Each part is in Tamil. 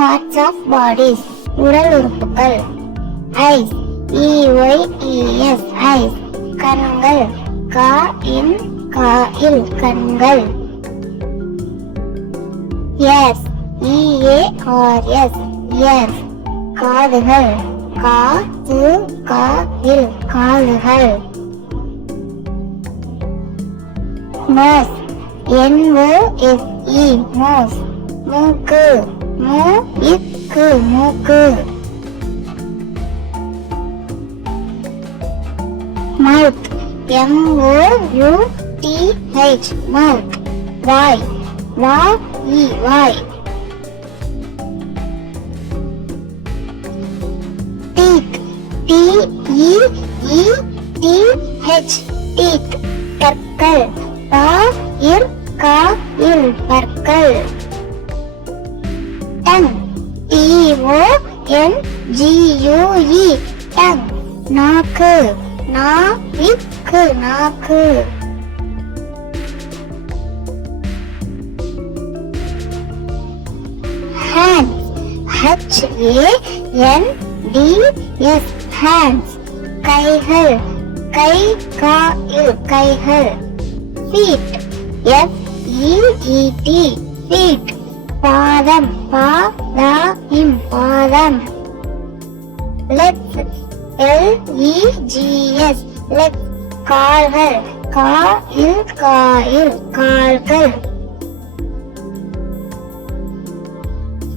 Parts of bodies. உடல் உறுப்புகள். Eyes. EYES. Eyes. கண்கள். காயில் கண்கள். Ears. EARS. Ears. காதுகள். காயில் காதுகள். Nose. NOSE. Nose. மூக்கு. மூக்கு. Mouth. MOUTH. Mouth. வாய். வாய். Teeth. TEETH. Teeth. பற்கள். காயில் பற்கள். Tongue. TONGUE. Tongue. நாக்கு. நாக்கு. Hands. HANDS. Hands. கைகள். கைகள். Feet. FEET. Feet. பாதம். பாதம். Legs. LEGS. Legs. கால்கள். கால்கள்.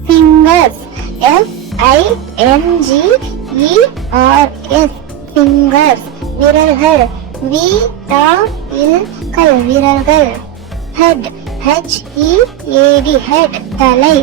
Fingers. FINGERS. Fingers. விரல்கள். விரல்கள். Head. HEAD. Head. தலை.